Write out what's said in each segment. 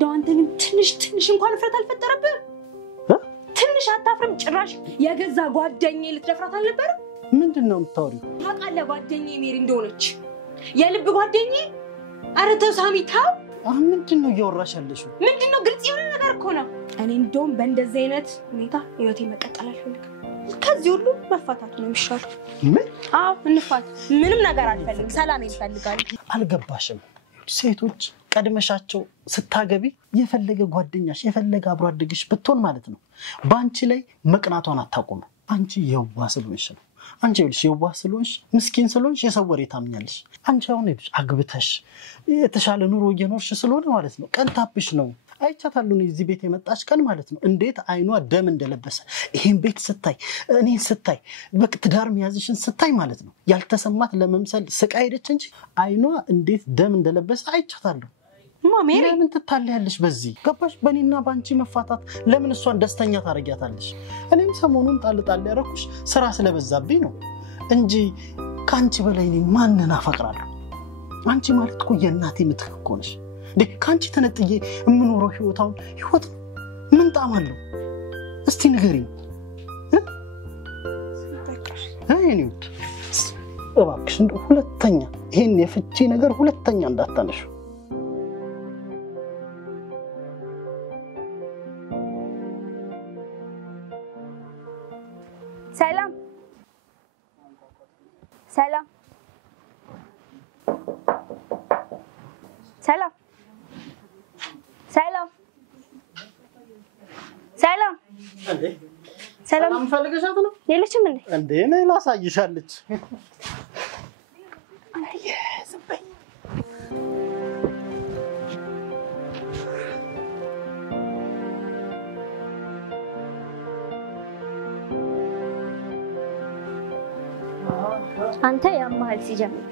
እንደው አንተ ግን ትንሽ እንኳን ፍረት አልፈጠረብህ ትንሽ አታፍርም ጭራሽ የገዛ ጓደኛዬ ልትደፍራት አልነበረ ምንድነው የምታወሪው ታውቃለህ ጓደኛዬ ሜሪ እንደሆነች የልብ ጓደኛዬ አረ ተው ሳሚታው ምንድነው እያወራሽ ያለሽው ምንድነው ግልጽ የሆነ ነገር እኮ ነው እኔ እንደውም በእንደዚህ አይነት ሁኔታ ህይወቴ መቀጠል አልፈልግም ከዚህ ሁሉ መፋታቱ ነው የሚሻለው ምን አዎ እንፋት ምንም ነገር አልፈልግም ሰላም ይፈልጋል አልገባሽም ሴቶች ቀድመሻቸው ስታገቢ የፈለገ ጓደኛሽ የፈለገ አብሮ አደግሽ ብትሆን ማለት ነው ባንቺ ላይ መቅናቷን አታቆም አንቺ የዋስሉንሽ ነው አንቺ ልጅ የዋስሉንሽ ምስኪን ስለሆንሽ የሰው ወሬ ታምኛለሽ አንቺ አሁን ልጅ አግብተሽ የተሻለ ኑሮ እየኖርሽ ስለሆነ ማለት ነው ቀንታብሽ ነው አይቻታለሁ እዚህ ቤት የመጣች ቀን ማለት ነው እንዴት አይኗ ደም እንደለበሰ ይሄን ቤት ስታይ እኔን ስታይ በቅትዳር ሚያዝሽን ስታይ ማለት ነው ያልተሰማት ለመምሰል ስቃይ ሄደች እንጂ አይኗ እንዴት ደም እንደለበሰ አይቻታለሁ ማሜሪ ለምን ትታለያለሽ በዚህ ገባሽ በኔና ባንቺ መፋታት ለምን እሷን ደስተኛ ታረጋታለሽ እኔም ሰሞኑን ጣልጣል ያረኩሽ ስራ ስለበዛብኝ ነው እንጂ ካንቺ በላይ እኔ ማንና አፈቅራለሁ አንቺ ማለት እኮ የእናቴ ምትክ ነሽ ካንቺ ተነጥዬ ምንኖረው ህይወት ምን ጣም አለው እስቲ ንገሪኝ እኔውት እባክሽ ሁለተኛ ይሄን የፍቺ ነገር ሁለተኛ እንዳታነሽ ሰላም ሰላም ሰላም ሰላም ሰላም እንዴ ሰላም ፈልገሻት ነው የለችም እንዴ ነይ ላሳይሻለች አንተ ያማል ሲጀምር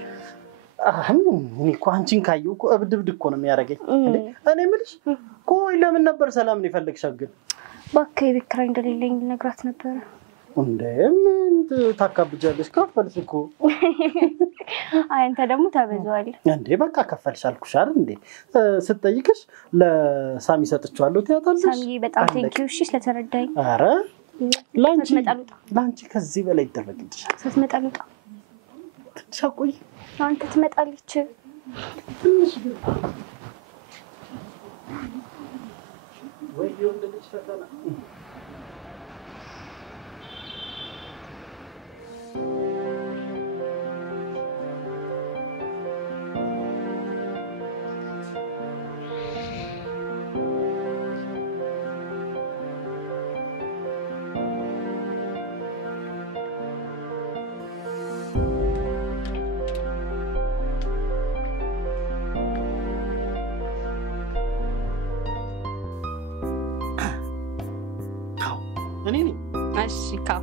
እኔ እኮ አንቺን ካየው እኮ እብድብድ እኮ ነው የሚያረጋኝ እኔ ምልሽ ቆይ ለምን ነበር ሰላም ነው የፈለግሻት ግን ባካ የቤክራ እንደሌለኝ ነግራት ነበር እንዴ ምን ታካብጃለሽ ከፈልሽ እኮ አይ አንተ ደግሞ ታበዛዋል እንዴ በቃ ከፈልሽ አልኩሽ አይደል እንዴ ስትጠይቅሽ ለሳሚ ሰጥቻለሁ ትያታለሽ ሳሚ በጣም ቴንኪው እሺ ስለተረዳኝ አረ ላንቺ ከዚህ በላይ ይደረግልሻል ስትመጣሉጣ ትሻቆይ አንተ ትመጣለች ትንሽ ወይ የወንድልሽ ፈተና እኔ እሺ ካው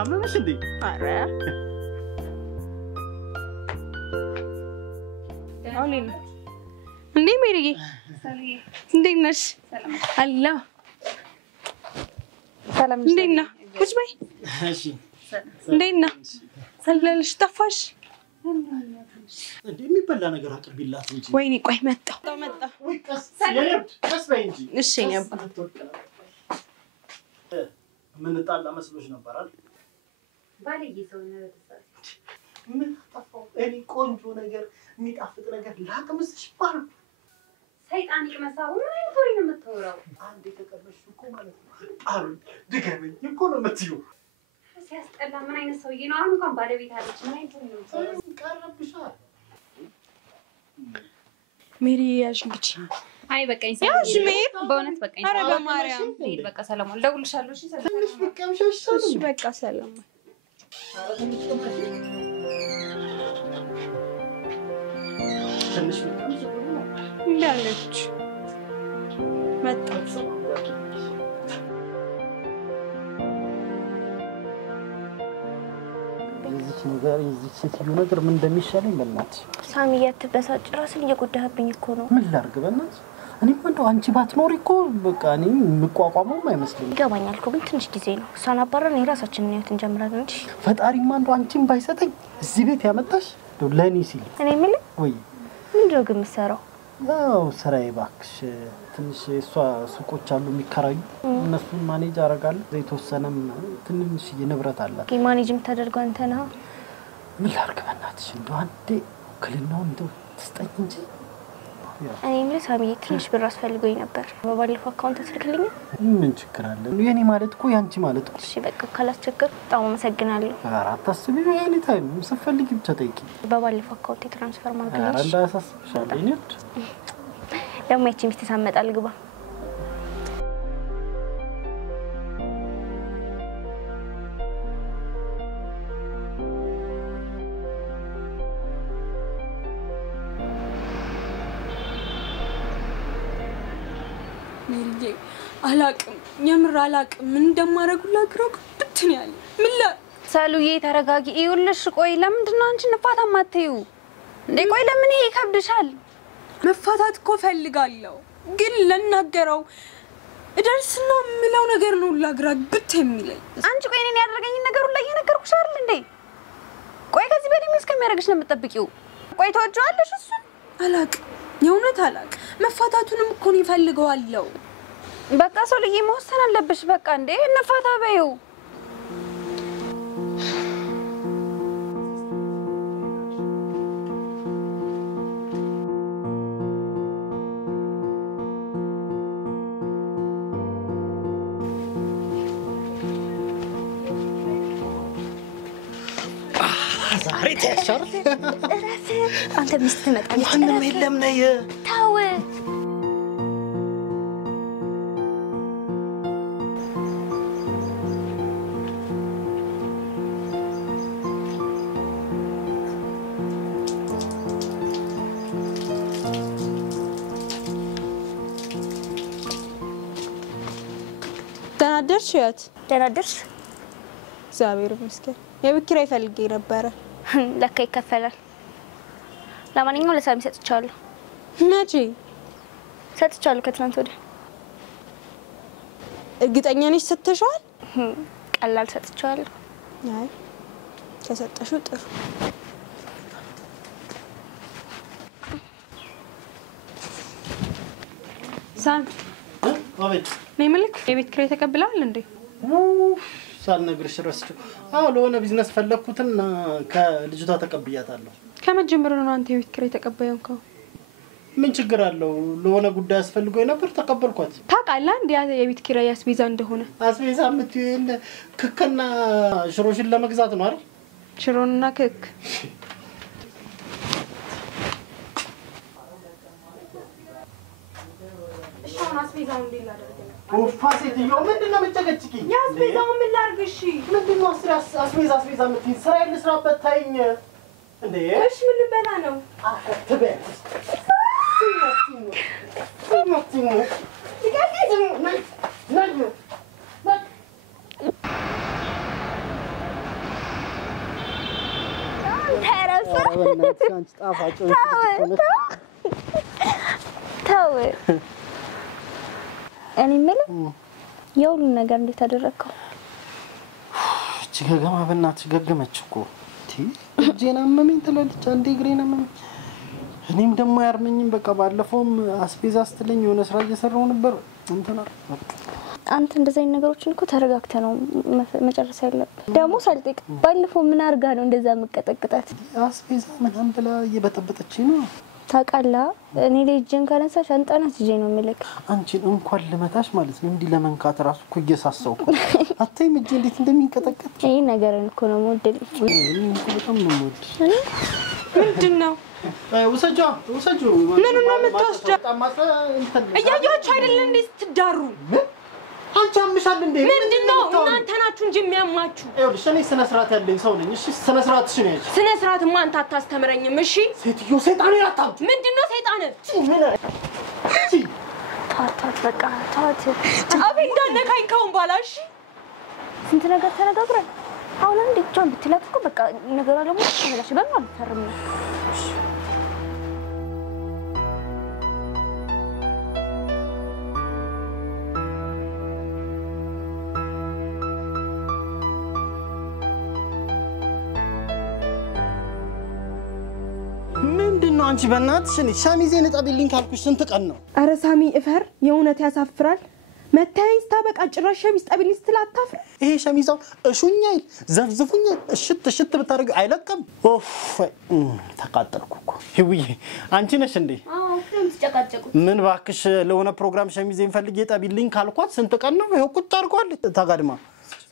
አመመሽ እንዴ አረ አውሊን እንዴ ሜሪዬ ሰላም እንዴ ነሽ ሰላም አላ ሰላም እንዴ ነህ ቁጭ በይ እሺ እንዴ ነህ ሰለልሽ ጠፋሽ እንዴ የሚበላ ነገር አቅርቢላት እንጂ ወይኔ ቆይ መጣ ወይ ቀስ በይ እንጂ እሺ ነባ ምን ጣላ መስሎሽ ነበር አይደል ባለዬ ሰው ነው ተሳስ ምን ተጣፋው እኔ ቆንጆ ነገር የሚጣፍጥ ነገር ላቅምስሽ ባል ሰይጣን ይቅመሳው ምን አይነት ወሬ ነው የምትወራው አንዴ ተቀበልሽ እኮ ማለት ነው ጣሉ ድገመኝ እኮ ነው የምትይው ሲያስጠላ ምን አይነት ሰውዬ ነው አሁን እንኳን ባለቤት አለች ምን አይነት ወሬ ነው የምትወራው ቀረብሻል ሜሪ ያሽ እንግዲህ አይ በቃኝ ያሽ ሜሪ በእውነት በቃኝ አረ በማርያም ሄድ በቃ ሰላም ደውልሻለሁ እሺ ሰላም ትንሽ በቃምሽ እሺ በቃ ሰላም ትንሽ በቃምሽ እንዳለች መጣ እዚህ ነገር እዚህ ሴትዮ ነገር ምን እንደሚሻለኝ በእናትሽ ሳሚ ያትበሳጭ ራስን እየጎዳህብኝ እኮ ነው ምን ላድርግ በእናትሽ እኔማ እንደው አንቺ ባትኖሪ እኮ በቃ እኔ የምቋቋመው አይመስልኝም። ይገባኛል እኮ ግን ትንሽ ጊዜ ነው። እሷን አባረን የራሳችንን ህይወት እንጀምራለን እንጂ ፈጣሪማ እንደው አንቺን ባይሰጠኝ እዚህ ቤት ያመጣሽ ለኔ ሲል እኔ ምን ወይ ምንድነው ግን የምትሰራው? ያው ስራዬ እባክሽ ትንሽ እሷ ሱቆች አሉ የሚከራዩ እነሱን ማኔጅ አደርጋለሁ። የተወሰነም ትንሽ ንብረት አለ። ማኔጅ የምታደርገው አንተ ነህ። ምን ላድርግ በእናትሽ እንደው አንዴ ክልናው እንደው ትስጠኝ እንጂ እኔ ምን ሳሚዬ ትንሽ ብር አስፈልጎኝ ነበር። በባለፈው አካውንት ትልክልኝ? ምን ችግር አለ? የኔ ማለት እኮ ያንቺ ማለት እኮ። እሺ በቃ ካላስቸገርኩ በጣም አመሰግናለሁ። ኧረ አታስቢ፣ የኔ ታይም ስትፈልጊ ብቻ ጠይቂ። በባለፈው አካውንት ትራንስፈር ማድረግ ኧረ እንዳያሳስብሽ አለኝ። ደግሞ እቺ ሚስት ሳመጣል ግባ። አላቅም የምር አላቅም ምን እንደማረጉላ ግሮክ ብትን ያለ ምን ላ ሳሉዬ ተረጋጊ። ይኸውልሽ ቆይ ለምንድነው አንቺ ንፋታ ማትዩ እንዴ? ቆይ ለምን ይሄ ይከብድሻል? መፋታት እኮ ፈልጋለሁ ግን ለናገረው እደርስና ምለው ነገር ነው ላግራግ ብት የሚለኝ። አንቺ ቆይ እኔን ያደረገኝ ነገር ሁሉ እየነገርኩሽ አይደል እንዴ? ቆይ ከዚህ በላይ ምን እስከሚያደርግሽ ነው የምትጠብቂው? ቆይ ተወጪዋለሽ እሱን? አላቅም የእውነት አላቅም። መፋታቱንም እኮ ነው ይፈልገዋለሁ። በቃ ሳሉዬ መወሰን አለብሽ። በቃ እንዴ እንፋታ በይው። ዛሬ ተሻለ አንተ ሚስት ትመጣለች። ማንም የለም ነይ ታው ተናደርሽ? ያት ተናደርሽ? እግዚአብሔር ይመስገን። የቤት ኪራይ ፈልጌ ነበር። ለካ ይከፈላል። ለማንኛውም ለሳሚ ሰጥቻለሁ። መቼ ሰጥቻለሁ? ከትናንት ወዲያ። እርግጠኛ ነሽ ሰጥተሻል? ቀላል ሰጥቻለሁ። አይ ከሰጠሽው ጥሩ። ሳም አቤት ነይ መልክ የቤት ኪራይ ተቀብለሃል እንዴ? ሳልነግርሽ ረስቼው። አዎ ለሆነ ቢዝነስ ፈለኩትና ከልጅቷ ተቀብያታለሁ። ከመጀመሩ ነው አንተ የቤት ኪራይ ተቀባዩንከው? ምን ችግር አለው? ለሆነ ጉዳይ አስፈልጎኝ ነበር ተቀበልኳት። ታውቃለህ እንዴ የቤት ኪራይ አስቤዛ እንደሆነ? አስቤዛ የምትይኝ ክክና ሽሮሽን ለመግዛት ነው አይደል? ሽሮንና ክክ አስቤዛው እንዴ ላደርግ ነው? ፋሲትዮ ምንድነው የምትጨቀጭቂኝ? ያስቤዛው ምን ላድርግ? እሺ ምንድነው አስቤዛ የምትይኝ? ስራዬን ልስራበት ታይኝ እንዴ? እሺ ምን ልበላ ነው? ትበይ ታው እኔ የምልህ የሁሉን ነገር እንዴት አደረከው? እቺ ገገማ በእናትሽ ገገመች እኮ። እጄን አመመኝ ትላለች፣ አንዴ እግሬን አመመኝ። እኔም ደግሞ ያርመኝም። በቃ ባለፈውም አስቤዛ ስትለኝ የሆነ ስራ እየሰራሁ ነበር እንትና። አንተ እንደዚህ አይነት ነገሮችን እኮ ተረጋግተህ ነው መጨረስ ያለብህ። ደግሞ ሳልጠይቅ ባለፈው ምን አርጋ ነው እንደዛ መቀጠቅጣት? አስቤዛ ምናምን ብላ እየበጠበጠችኝ ነው። ታውቃለህ እኔ ልጅን ካነሳሽ አንጣናት ልጅ ነው የሚልክ። አንቺን እንኳን ልመታሽ ማለት ነው እንዲህ ለመንካት ራሱ እኮ እየሳሰው እኮ አታይም እጄ እንዴት እንደሚንቀጠቀጥ? ይሄ ነገርን እኮ ነው የምወደድልሽ። እኔ እኮ በጣም ነው የምወድሽ። ምንድነው? ውሰጂው ምኑን ነው የምትወስደው? እያያችሁ አይደል እንዴ ስትዳሩ? አንቺ አምሻል እንዴ? ምንድነው? እናንተ ናችሁ እንጂ የሚያማችሁ። ይኸውልሽ እኔ ስነ ስርዓት ያለኝ ሰው ነኝ። እሺ ስነ ስርዓትሽ ነው ያልሽ። ስነ ስርዓትማ አንተ አታስተምረኝም። እሺ ሴትዮ ሰይጣን ያታም ምንድነው ሰይጣን? ምን ታታት በቃ ታታት አቤት እንዳነካኝ ከውን ባላ። እሺ ስንት ነገር ተነጋግረን አሁን እንዴት ጆን ብትላት እኮ በቃ ነገሯ ደግሞ ተበላሽ። በምን አልፈርም ምነው አንቺ በእናትሽ እኔ ሸሚዜን እጠቢልኝ ካልኩሽ ስንት ቀን ነው? ኧረ ሳሚ እፈር፣ የእውነት ያሳፍራል። መታየኝ ስታበቃ ጭራሽ ሸሚዝ ጠቢልኝ ስትል አታፍር? ይሄ ሸሚዛው እሹኛል ዘፍዝፉኛል እሽት ብታደርግ አይለቅም። ኦፍ ተቃጠልኩ እኮ። ህውዬ አንቺ ነሽ እንዴ? አዎ ተጨቃጨቁ። ምን ባክሽ ለሆነ ፕሮግራም ሸሚዜን ፈልጌ ጠቢልኝ ካልኳት ስንት ቀን ነው? ይሄው ቁጭ አድርጓል ተጋድማ።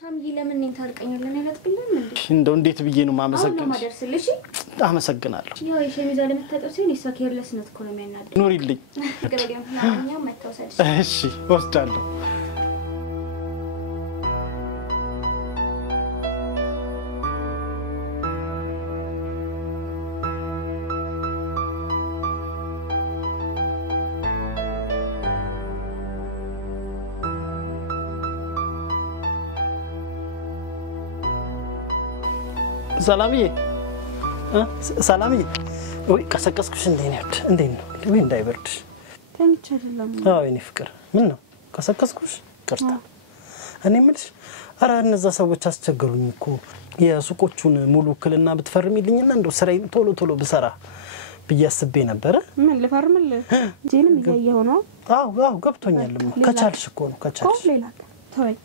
ሳምዬ ለምን እንት ታልቀኛለን አይለጥብልኝ እንዴ? እንደው እንዴት ብዬ ነው ማመሰግንሽ? አሁን ማደርስልሽ። አመሰግናለሁ። ያው የሸሚዝ ለምትታጠብ ሲል ይሳከርለስነት እኮ ነው የሚያናደው። ኑሪልኝ። ገበዲያም ፍላኛው መታወሰልሽ። እሺ ወስዳለሁ። ሰላምዬ ወይ ቀሰቀስኩሽ እንዴ ነው? እንዴት ነው? ወይ እንዳይበርድሽ ተኝቼ አይደለም። አዎ የኔ ፍቅር ምን ነው ቀሰቀስኩሽ? ቅርታ እኔ የምልሽ ኧረ እነዛ ሰዎች አስቸገሩኝ እኮ የሱቆቹን ሙሉ ውክልና ብትፈርሚልኝና እንደው ስራዬን ቶሎ ብሰራ ብዬ አስቤ ነበር። ምን ልፈርምልህ? ጄንም እያየሁ ነው። አዎ ገብቶኛል። ከቻልሽ እኮ ነው ከቻልሽ። ሌላ ተወኝ።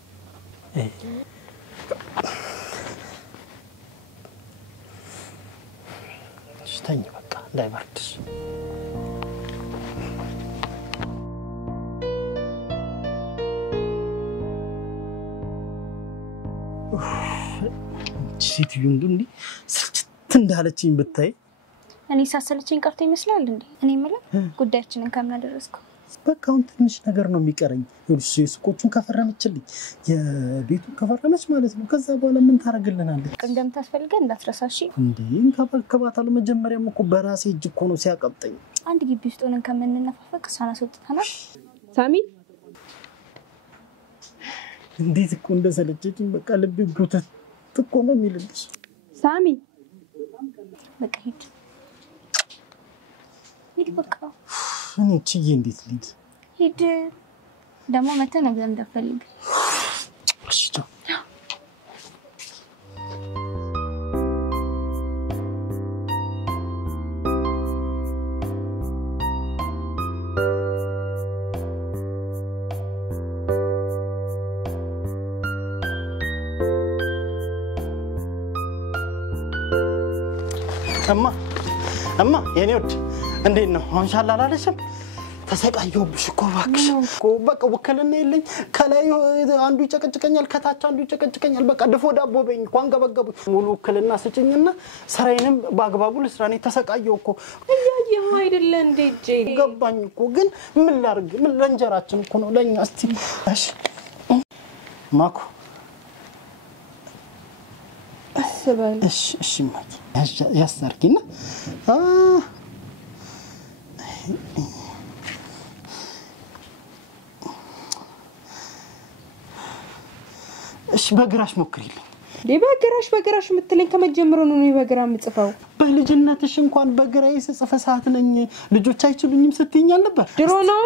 ተኝ በቃ እንዳይበርድሽ። ሴትዮ እንዴ ስልችት እንዳለችኝ ብታይ። እኔ ሳሰለችኝ ቀርቶ ይመስላል እንዴ? እኔ ማለት ጉዳያችንን ከምን አደረስኩ? በቃ አሁን ትንሽ ነገር ነው የሚቀረኝ። ሱቆቹን ከፈረመችልኝ የቤቱን ከፈረመች ማለት ነው። ከዛ በኋላ ምን ታረግልናለች? እንደምታስፈልገን እንዳትረሳሽ እንዴ። እንከባከባታለሁ። መጀመሪያም እኮ በራሴ እጅ እኮ ነው ሲያቀብጠኝ። አንድ ግቢ ውስጥ ሆነን ከምንነፋፈቅ ሳናስወጥተናል። ሳሚ እንዴት እኮ እንደሰለቸችኝ በቃ ልብ ጉተት እኮ ነው የሚልልሽ። ሳሚ በቃ ሂድ በቃ። እኔ ችዬ እንዴት ልሂድ? ሂድ ደግሞ መተህ ነገር እንደፈልግ። እሺ ቻው። እማ የኔ ወድ እንዴት ነው? አሁን ሻላል አለሽም? ተሰቃየሁብሽ እኮ እባክሽ እኮ በቃ ውክልና የለኝ። ከላይ አንዱ ይጨቀጭቀኛል፣ ከታች አንዱ ይጨቀጭቀኛል። በቃ ድፎ ዳቦ በይኝ እኮ አንገበገቡኝ። ሙሉ ውክልና ስጭኝና ስራዬንም በአግባቡ ልስራ። እኔ ተሰቃየሁ እኮ። እያየሁ አይደለ እንዴ? ገባኝ እኮ ግን ምን ላድርግ? ምን ለእንጀራችን እኮ ነው ለእኛ። እስቲ እሺ ማኩ አስበል። እሺ ማኪ ያስተርኪና እሺ በግራሽ ሞክሪልኝ። በግራሽ የምትለኝ ከመጀመሩ ነው በግራ የምጽፈው። በልጅነትሽ እንኳን በግራዬ ስጽፍ ሰዓት ነኝ ልጆች አይችሉኝም ስትይኛል ነበር። ድሮ ነው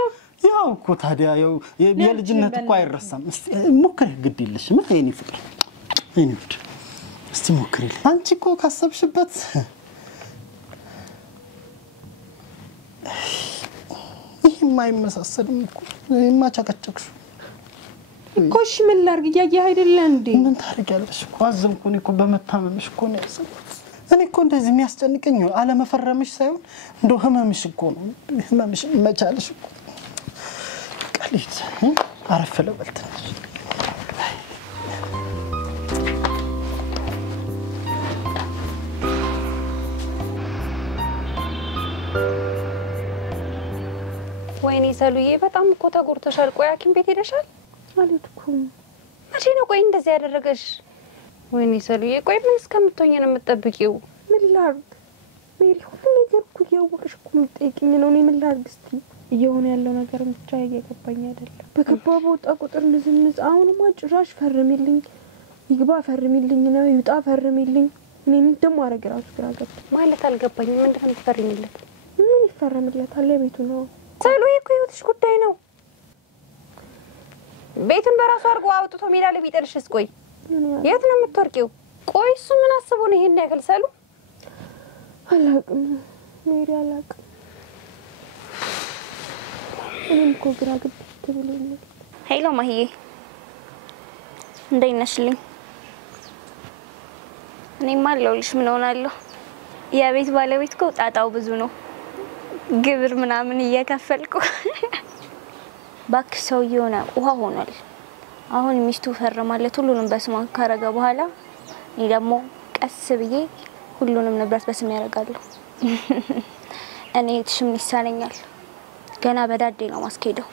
ያው እኮ ታዲያ ያው የልጅነት እኮ አይረሳም። እስቲ ሞክሪ ግድ የለሽም የኔ ፍቅር የኔ ውድ። እስቲ ሞክሪልኝ። አንቺ እኮ ካሰብሽበት ይሄማ አይመሳሰልም እኮ የማቻቀጨቅሽ እኮ። እሺ ምን ላድርግ? እያየህ አይደለ እንዴ? ምን ታደርጊያለሽ እኮ አዘንኩኝ እኮ በመታመምሽ እኮ ነው ያሰብኩት። እኔ እኮ እንደዚህ የሚያስጨንቀኝ አለመፈረምሽ ሳይሆን እንደው ህመምሽ እኮ ነው። ህመምሽ መቻልሽ እኮ ቀሊት አረፍ ለበል ትንሽ። ወይኔ ሰሉዬ በጣም እኮ ተጎርተሻል። ቆይ ሐኪም ቤት ሄደሻል? አልሄድኩም። መቼ ነው ቆይ እንደዚህ ያደረገሽ? ወይኔ ሰሉዬ ቆይ ምን እስከምትሆኚ ነው የምትጠብቂው? ምን ላድርግ ሜሪ? ሁሉ ነገር እኮ እያወቅሽ እኮ የምትጠይቂኝ ነው። እኔ ምን ላድርግ? እስቲ እየሆነ ያለው ነገር ብቻ እየገባኝ አይደለም። በገባ በወጣ ቁጥር ንዝንዝ። አሁንማ ጭራሽ ፈርሚልኝ፣ ይግባ ፈርሚልኝ ነው፣ ይውጣ ፈርሚልኝ። እኔ ምን እንደማደርግ እራሱ ግራ ገባኝ። ማለት አልገባኝም። ምንድን ነው የምትፈርሚለት? ምን ይፈረምለታል? ቤቱ ነው ሰሉዬ እኮ ህይወትሽ ጉዳይ ነው። ቤቱን በራሱ አድርጎ አውጥቶ ሜዳ ላይ ቢጥልሽስ? ቆይ የት ነው የምትወርቂው? ቆይ እሱ ምን አስቦ ነው ይሄን ያክል? ሰሉ አላውቅም። ሜሪ አላውቅም። እኔም እኮ ግራ ገብቶኝ ብሎኛል። ሄሎ ማሂዬ እንዴት ነሽልኝ? እኔማ አለሁልሽ። ምን ሆናለሁ? የቤት ባለቤት እኮ ጣጣው ብዙ ነው። ግብር ምናምን እየከፈልኩ ባክሽ ሰውዬው ሆነ ውሃ ሆኗል። አሁን ሚስቱ ፈርማለት ሁሉንም በስሟ ካረገ በኋላ እኔ ደግሞ ቀስ ብዬ ሁሉንም ንብረት በስም ያደርጋለሁ። እኔ እትሽም ይሳለኛል። ገና በዳዴ ነው ማስኬደው።